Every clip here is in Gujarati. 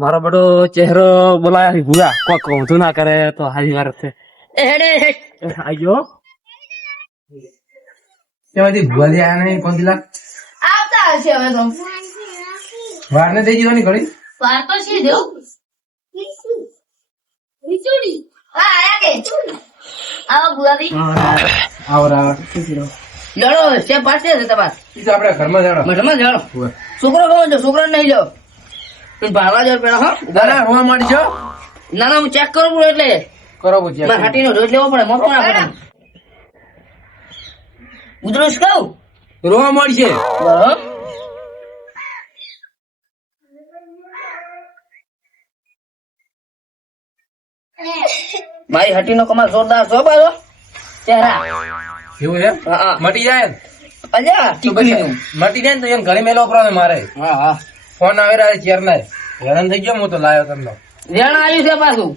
મારો બડો ચહેરો બોલાયા ભૂયા કોક વધુ ના કરે તો હારી મારે છે આયો કેવાથી ભૂવાજી આયા નહીં કોણ દિલા આવતા હશે હવે તો વાર ને થઈ જવાની ઘડી વાર તો છે દેવ વિચુડી હા આયા કે આવો બુઆજી આવરા લડો છે પાસે છે તમાર ઈ તો આપણે ઘરમાં જાણો મઠમાં જાણો છોકરો કહો છો છોકરો નહીં લો તું ભાવા જો પેલા હો દાદા રોવા માંડજો ના ના હું ચેક કરું પડે એટલે કરો પૂછ્યા મારે હાટીનો રોજ લેવો પડે મોકો ના પડે ઉધરુસ કહું રોવા માંડશે બરાબર મારી હટીનો કમાલ જોરદાર છો બાજો ચહેરા એવું છે હા મટી જાય ને? અલ્યા તો પછી મટી જાય ને તો એમ ઘરે મેલો ઉપરાવે મારે હા હા ફોન આવે રહ્યા ચેર ના હેરાન થઈ ગયો હું તો લાયો તમને રેણ આવ્યું છે પાછું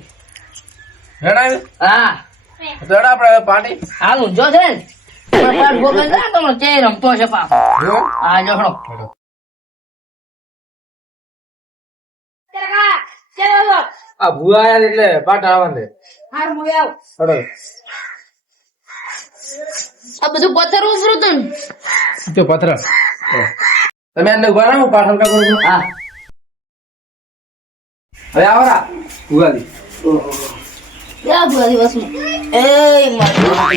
હેરાન આવ્યું હા તો હેડા આપણે પાર્ટી હાલ ઊંઝો છે ને પણ પાછ ગોગન જાય તો ચે રમતો છે પાછો જો હા જોડો આ ભૂવા આયા એટલે પાટ આવવાને હાર મોય આવ હડો આ બધું પથ્થર ઉભરું તું તો પથર તમે એટલે ઉભા રહો પાટણ કા કરું હા હવે આવરા ભૂવાજી યા બુઆ દિવસ એ મારી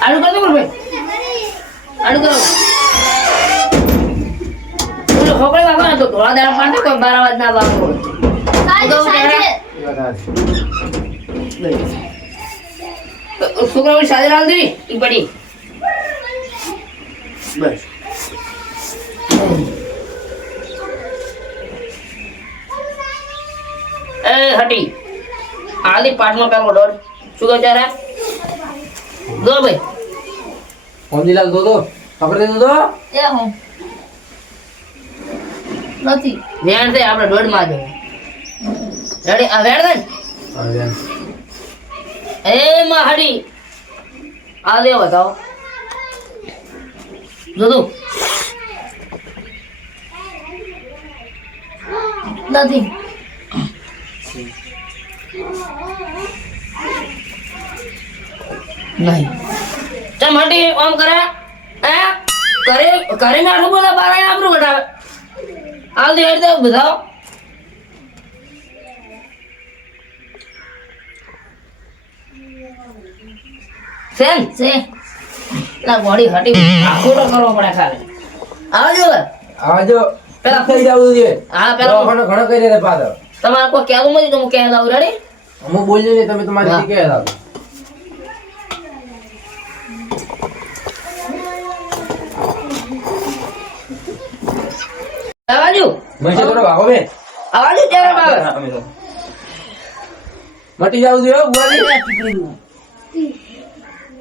આડું કરી દો ભાઈ આડું કરો બોલો ખબર બાબા તો થોડા દાડા માટે કોઈ 12 વાગ ના બાબો છોકરા સાજે રાલ દી ઈ પડી બસ એ હટી આલી પાઠમાં પેલો ડોર શું કહે ચારે દો ભાઈ કોંદીલાલ દો પકડી દે દો એ હું નથી વેણ દે આપણે દોડ માં દે રેડી આ વેણ દે એ માં હડી આ દે બતાવો દો નથી નહીં ચમ હટી ઓમ કરે હે કરે કરે ના આઠું બોલા બારા આપણું બતાવે આલ દે હેડ દે બતાવો સેન સે લા બોડી હટી આખોટો કરવો પડે ખાલી આવજો આજો પેલા થઈ જાવું છે હા પેલા ઘણો ઘણો કરી દે પાછો તમારે કોઈ કહેવું નથી તો હું કહી દઉં રેડી હું બોલ્યો ને તમે તમારી હા. રીતે કહે દાદા આવજો મને થોડો ભાગો બે આવજો ત્યારે બાબા મટી જાવું જોઈએ ભૂવાજી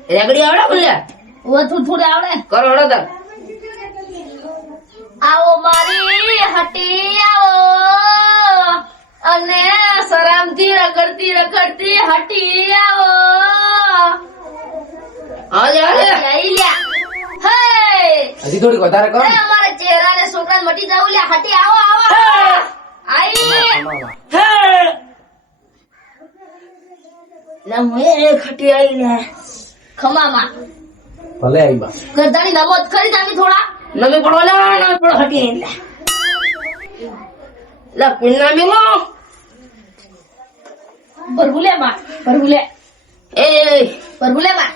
રેગડી આવડે બોલ્યા થોડું થોડું આવડે કરો હડો તાર આવો મારી હટી આવો અને સરામથી રખડતી રખડતી હટી આવો આલે આલે આઈ લ્યા હે હજી થોડીક વધારે કરો એ અમારા ચહેરાને છોકરાને મટી જાવું લ્યા હટી આવો આવો આઈ હે લા મે હટી આઈ લે ખમામાં ભલે આવી બા ગરદાની નમોત કરી જામી થોડા નમી પડો લે નમી પડો હટી લે લા કુન્ના મેલો બરબુલે માં બરબુલે એ બરબુલે માં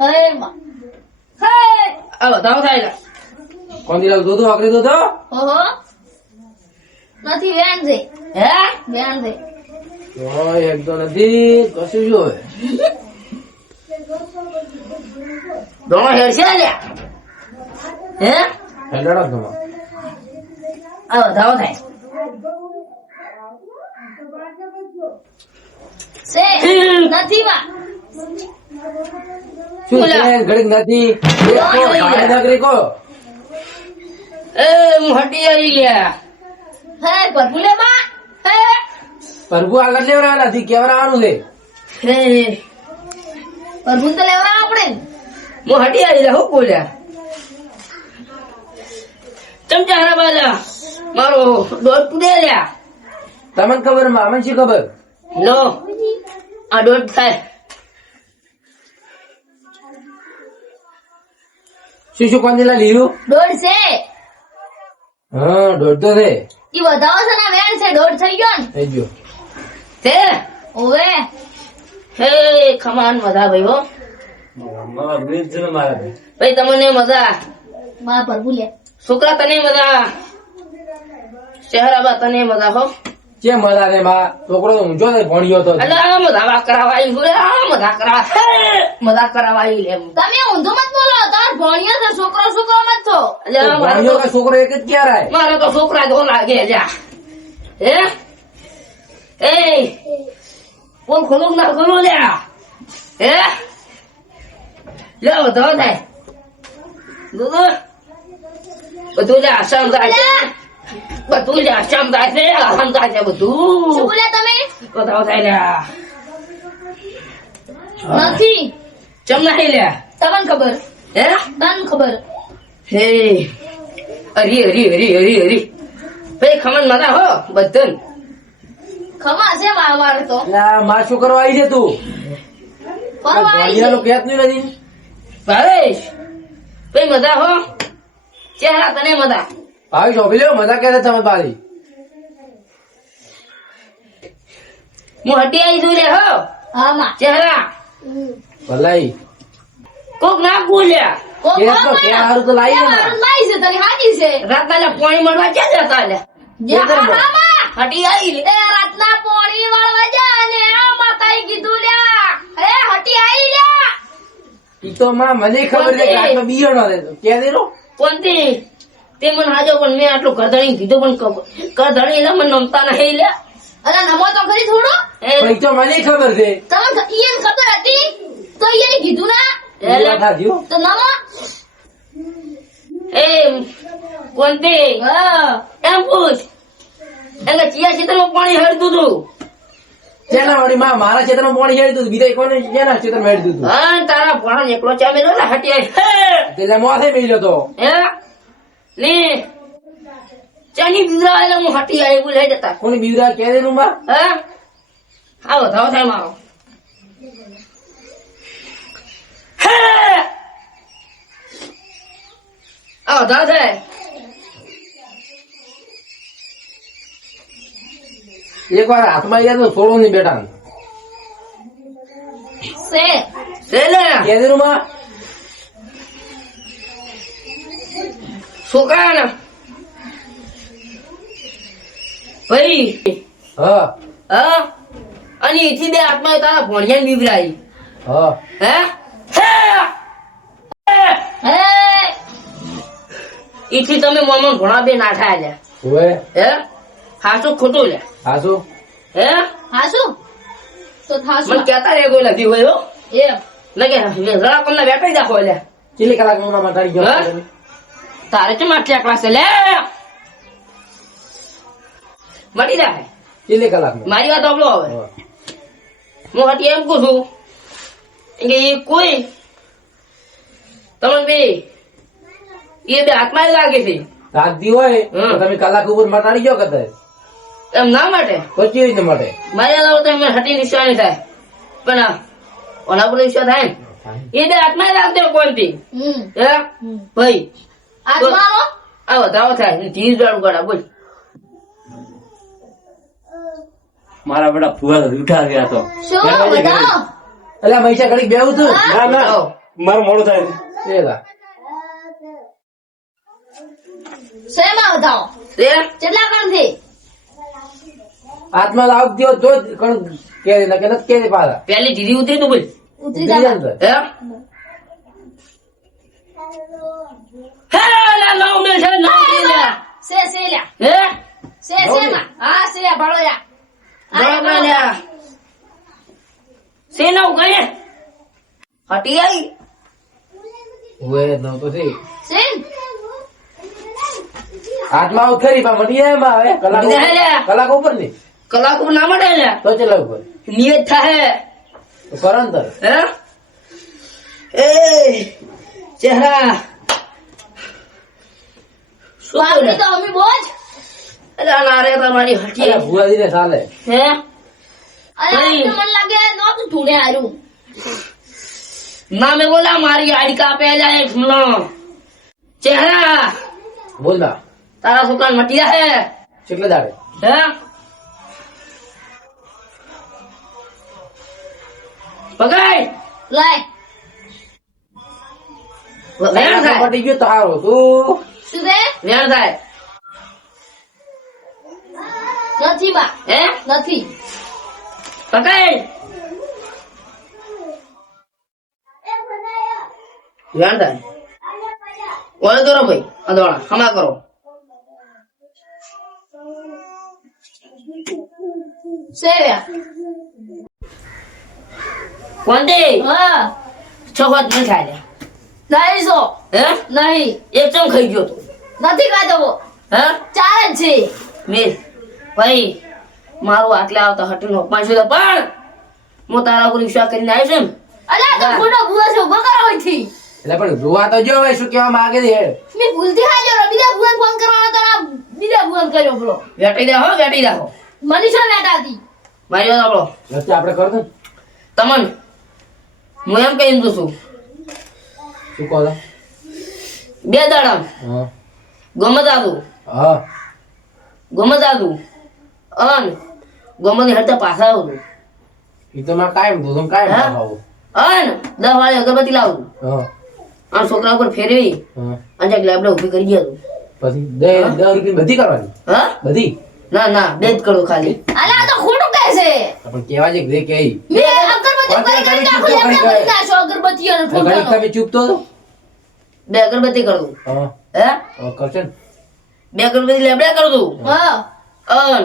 હે માં હે આ બતાવો થાય કોંદીલાલ દો આકરી દો ઓહો નથી વેણ છે હે વેણ છે ઓય એક તો નથી કશું જોવે દોણો હેરશે લ્યા હે હેડડો તમે આ બતાવો થાય સે નથી માં શું છે ઘડીક નથી એક તો ભાઈ નગરી કો એ હું હટી આવી લ્યા હે બરબુલે માં હે પ્રભુ આગળ લેવડાવવાના નથી કેવડાવવાનું છે હે બરબુલ તો લેવડા આપણે હું હટી આવી લે હું બોલ્યા ચમચા હરા બાજા મારો દોઢ તૂટે લ્યા તમને ખબર મામન શી ખબર લો આ દોઢ થાય શું કોંદીલા લીધું દોઢ છે હા દોઢ તો છે ઈ વધાવો છે ને વેણ છે દોઢ થઈ ગયો ને થઈ ગયો તે ઓવે હે ખમાન મજા ભાઈ હો મારા બ્રિજ છે ને મારા ભાઈ તમને મજા બા પર ભૂલે છોકરા તને મજા ચહેરા તને મજા હો કે મજા રે માં છોકરો તો ઊંચો ને ભણ્યો તો એટલે આ મજા કરાવાઈ હું આ મજા કરાવા મજા કરાવાઈ લે તમે ઊંધું મત બોલો તાર ભણ્યો છે છોકરો છોકરો મત છો એટલે આ મારો ભણ્યો તો- કે છોકરો એક જ ક્યાં રાય મારો તો છોકરા જો લાગે જા હે એ કોણ ખોલું ના ખોલું લ્યા હે લે બધો થાય બધું લે આસામ થાય છે બધું લે આસામ થાય છે આસામ થાય છે શું બધું બોલ્યા તમે બધો થાય લ્યા નથી ચમ નહીં લ્યા તમને ખબર હે તને ખબર હે હરી હરી હરી હરી હરી ભાઈ ખમણ મજા હો બધન ખમા છે મારે તો એટલે માં શું કરવા આવી છે તું ફરવા આવી ભણિયાનું છે કહેત નહીં નથી ભાવેશ ભાઈ મજા હો ચહેરા તને મજા ભાઈ જોબી લ્યો મજા કરે તમે પાડી હું હટી આવી છું લે હો હા માં ચહેરા ભલાઈ કોક ના બોલ્યા કોક કે તો કે હારું તો લાવી ને મારું લાઈ છે તને હાજી છે રાતના લે પાણી મળવા ક્યાં જતા લે જે હા માં હટી આવી લે એ રાતના પોણી વાળવા જા ને આ માતાએ કીધું લ્યા એ હટી આવી લ્યા ઈ તો માં મને ખબર છે કે આટલો બિયાણો છે કે દેલો કોણથી તે મને હાજો પણ મેં આટલું કરધણી કીધું પણ કરધણી એટલે મને નમતા નહીં લે અરે નમો તો ખરી થોડો એ પણ ઈ તો મને ખબર છે તમને ઈયન ખબર હતી તો ઈયને કીધું ના ઈ વાત સાચી હો. તો નમો એ કોણથી હા એમ પૂછ એટલે ચિયા ક્ષેત્રમાં પાણી હળતું હતું શેના વળી માં મારા ક્ષેત્રમાં પાણી હેડતું હતું, બીજા કોને શેના ક્ષેત્રમાં હેડતું હતું? હા તારા ભણા એકલો ચા મેલો ને હટી આવી હે એટલે મોથે મેલ્યો તો હે ને ચાની બીજા એટલે હું હટી આવી બોલાઈ જતા કોની બીવરા કે દેલું માં હે આવો ધાવ થાય મારો હે આવો ધાવ થાય એક વાર હાથમાં ગયા તો છોડો નહીં બેટા સે છે ને કે દેલું માં છોકરા ને ભાઈ હા હા અને એથી બે હાથમાં તારા ભણિયા બીવરાઈ હા હે હે હે એથી તમે મોમાં ઘણા બે નાઠા છે હવે હે હાચું ખોટું લે હાસુ હે હાસુ તો થાસુ મને કેતા રે કોઈ લગી હોય હો એમ લગે જરા કોમને બેઠા જ રાખો લે કેટલી કલાક નું માતાડી ગયો હા? તારે કેમ આટલા ક્લાસે લે મટી જાય કેટલી કલાક મારી વાત સાંભળો હવે હું હટી એમ કહું છું કે એ કોઈ તમને બે એ બે હાથમાં જ લાગે છે રાતદી હોય હમ. તો તમે કલાક ઉપર માતાડી ગયો કદાચ એમ ના માટે પછી એવી રીતે માટે મારી વાત તો એમને હટી નિશાની થાય પણ આ ઓલા પર નિશા થાય ને એ બે હાથમાં જ લાગતો કોઈથી હે ભાઈ આત્માનો આ વધારો થાય ધીર જાડું ગળા બોલ મારા બેટા ફુવા તો ઉઠા ગયા તો શું બતાવો એટલે પૈસા ઘડીક બેવું તું ના ના મારું મોડું થાય એલા. શેમાં બતાવો તે કેટલા કણ થી હાથમાં લાવ દ્યો તો જ કણ કે નકે નત કે પાછા પેલી ધીરી ઉતરી તું બોલ ઉતરી બીજા જા અંદર. હે હે લા લાવ મે છે ના ઉતરી લે સે સે લ્યા હે સે સે માં હા સે ભાળો લ્યા બરાબર લે સેના ઉગણે હટી આવી ઓએ નો તો છે સેન હાથમાં આવું ખરી પણ મટી જાય એમાં હવે મટી જાય લે. કલાક ઉપર ની કલાક ઉપર ના મળે લે તો ચલા ઉપર નિયત થાય તો કરો ને તારે. હે એ ચહેરા શું બાપની બોલે? તો અમી બોજ. અરે આ ના રે તમારી હટી અલા, ભુવાજી ને ચાલે. હે અરે નહીં. આજ તો મને લાગે નહોતું ધૂણે હાર્યું. ના મેં બોલા મારી ગાડી કાપે જાય ફૂલો ચહેરા બોલ ના. તારા છોકરા મટી જાય કેટલે દાડે? હે પકડ લાય. વેણ થાય પટી ગયો તારો તું. શું છે? વેણ થાય નથી બા. હે નથી. પકડ વેણ થાય ઓલે દોરો ભાઈ અદોણા હમા કરો સેવ્યા. કોંતે હા. છોકરા નહીં ખાય નહીં સો. હે નહીં. એક ચમ ખાઈ ગયો તો નથી ખાધો. હે ચાર જ છે. મેં ભાઈ મારું આટલે આવતા હટીનો 500 પણ હું તારા ઉપર વિશ્વાસ કરીને આવ્યો છું ને અલા તો ના. ખોટો ભૂવા છે ઉભો કરો અહીંથી. એટલે પણ જોવા તો જો હવે શું કહેવા માંગે છે હેડ. મેં ભૂલથી હાજર બીજા ભૂવાને ફોન કરવાનો તો આ બીજા ભૂવાને કર્યો પેલો. વેટાઈ દે મનીષા બેઠા હતી. મારી વાત આપણો વચ્ચે આપણે કરતો ને. તમન હું એમ કહી દઉં છું શું કહો છો? 2 દાડા હા ગમત આવું હા અન ગમત હડતા પાછા આવું એ તો મારે કાયમ તો તમે કાયમ હા? ખાવું. અન 10 વાળી અગરબત્તી લાવું હા અને છોકરા ઉપર ફેરવી હા અને એક લેબડે ઊભી કરી ગયા તું પછી 10 રૂપિયા બધી કરવાની હા બધી. ના 2 જ કરું ખાલી અલા આ તો ખોટું કહે છે. પણ કહેવા છે કે દે કે ઈ. મેં અગરબત્તી કરી આખું લેબડે ભરી નાખ્યો અગરબત્તી અને ઘડીક ઠોકાનો. તમે ચૂપ તો હતો. 2 અગરબત્તી કરું હા હે હા, કરશે ને. 2 અગરબત્તી લેબડે કરું તું હા. અન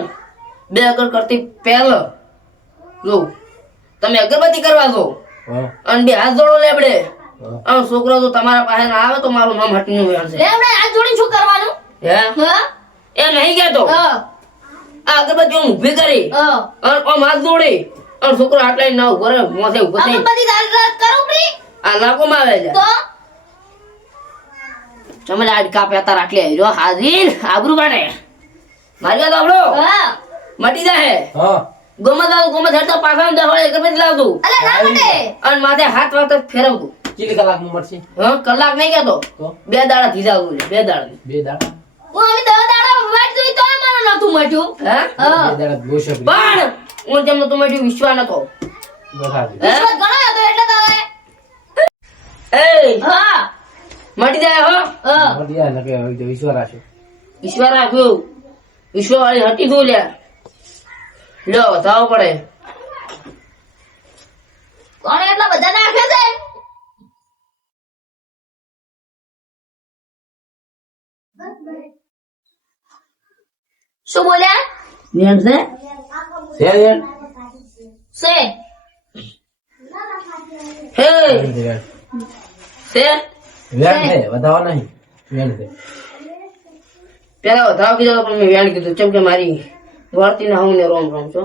2 અગર કરતી પહેલા જો તમે અગરબત્તી કરવા દો હા અને 2 હાથ જોડો લેબડે હા અને છોકરો તો તમારા પાસે ના આવે તો મારું નામ હટીનું વેણશે લેબડે હાથ જોડીને શું કરવાનું? હે હા. એ નહીં કહેતો હા. આ અગરબત્તી હું ઊભી કરી હા. અને આમ હાથ જોડી અને છોકરો આટલા ના ઉભો રહે મોથે ઉભો થઈ અગરબત્તી તારી રાત કરું પ્રી. આ લાકોમાં આવે છે તો તમે આજ કાપ્યા તાર આટલી આવી જો હાજીર આબરૂ કાઢે મારી વાત આપણો હા. મટી જાય હા ગમત હેડતા પાછા દવાડે અગરબત્તી લાવતું અલા ના મટે. અને માથે હાથ વાગતા ફેરવતું કેટલી કલાકમાં મળશે? હા કલાક નહીં કહેતો તો 2 દાડા થી જાવું 2 દાડા 2 દાડા. હું અમે દવા દાડા વાટ જોઈ તોય મને નતું મટ્યું. હે હા. 2 દાડા ગોશો પડી. પણ હું તેમ તો મેં વિશ્વાસ નતો બરાબર. હે વિશ્વાસ ઘણો હતો એટલે તો હવે. એ હા. મટી જાય હો હા. મળી જાય ને કે હવે તો વિશ્વાસ રાખે. વિશ્વાસ રાખ્યો વિશ્વાસ વાળી હટી તું લ્યા લ્યો થાવ પડે કોણે એટલા બધા નાખે છે? શું બોલ્યા? વેણ છે છે યાર. છે. હે વેણ છે. છે વેણ છે વધાવા નહીં. વેણ છે. પેલા વધાવ કીધો તો પણ મેં વેણ કીધું કેમ કે મારી વર્તી ને હું ને રોમ રોમ છો